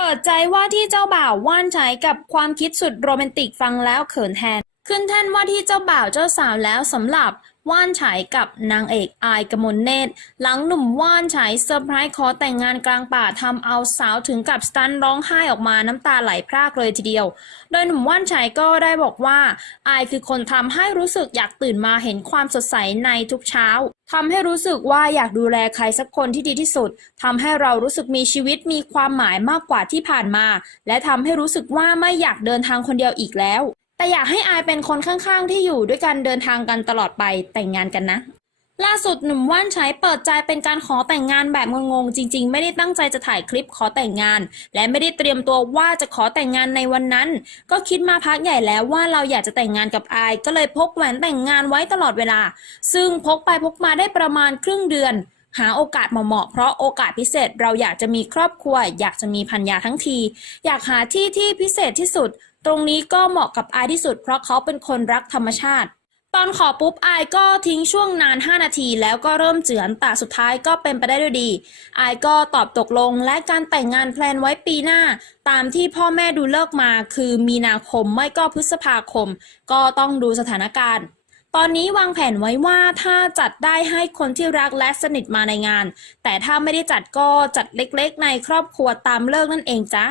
เปิดใจว่าที่เจ้าบ่าวว่านใช้กับความคิดสุดโรแมนติกฟังแล้วเขินแทน ขึ้นแท่นว่าที่เจ้าบ่าวเจ้าสาวแล้วสำหรับว่านฉายกับนางเอกอายกมลเนตร หลังหนุ่มว่านฉายเซอร์ไพรส์ขอแต่งงานกลางป่าทำเอาสาวถึงกับสตันร้องไห้ออกมาน้ำตาไหลพรากเลยทีเดียว โดยหนุ่มว่านฉายก็ได้บอกว่าอายคือคนทำให้รู้สึกอยากตื่นมาเห็นความสดใสในทุกเช้า ทำให้รู้สึกว่าอยากดูแลใครสักคนที่ดีที่สุดทำให้เรารู้สึกมีชีวิตมีความหมายมากกว่าที่ผ่านมา และทำให้รู้สึกว่าไม่อยากเดินทางคนเดียวอีกแล้ว แต่อยากให้อายเป็นคนข้างๆ ที่อยู่ด้วยกันเดินทางกันตลอดไปแต่งงานกันนะ ล่าสุดหนุ่มว่านใช้เปิดใจเป็นการขอแต่งงานแบบงงๆ จริง ๆ ไม่ได้ตั้งใจจะถ่ายคลิปขอแต่งงาน และไม่ได้เตรียมตัวว่าจะขอแต่งงานในวันนั้น ก็คิดมาพักใหญ่แล้วว่าเราอยากจะแต่งงานกับอาย ก็เลยพกแหวนแต่งงานไว้ตลอดเวลา ซึ่งพกไปพกมาได้ประมาณครึ่งเดือน หาโอกาสเหมาะๆเพราะโอกาสพิเศษเราอยากจะมีครอบครัว อยากจะมีพันยาทั้งที อยากหาที่ที่พิเศษที่สุด ตรงนี้ก็เหมาะกับอายที่สุด เพราะเขาเป็นคนรักธรรมชาติ ตอนขอปุ๊บอายก็ทิ้งช่วงนาน 5 นาที แล้วก็เริ่มเจือนแต่สุดท้ายก็เป็นไปได้ด้วยดีอายก็ตอบตกลงและการแต่งงานแพลนไว้ปีหน้า ตามที่พ่อแม่ดูเลิกมาคือมีนาคมไม่ก็พฤษภาคม ก็ต้องดูสถานการณ์ตอนนี้วางแผนไว้ว่าถ้าจัดได้ให้คนที่รักและสนิทมาในงาน แต่ถ้าไม่ได้จัดก็จัดเล็กๆในครอบครัวตามเลิกนั่นเองจ้า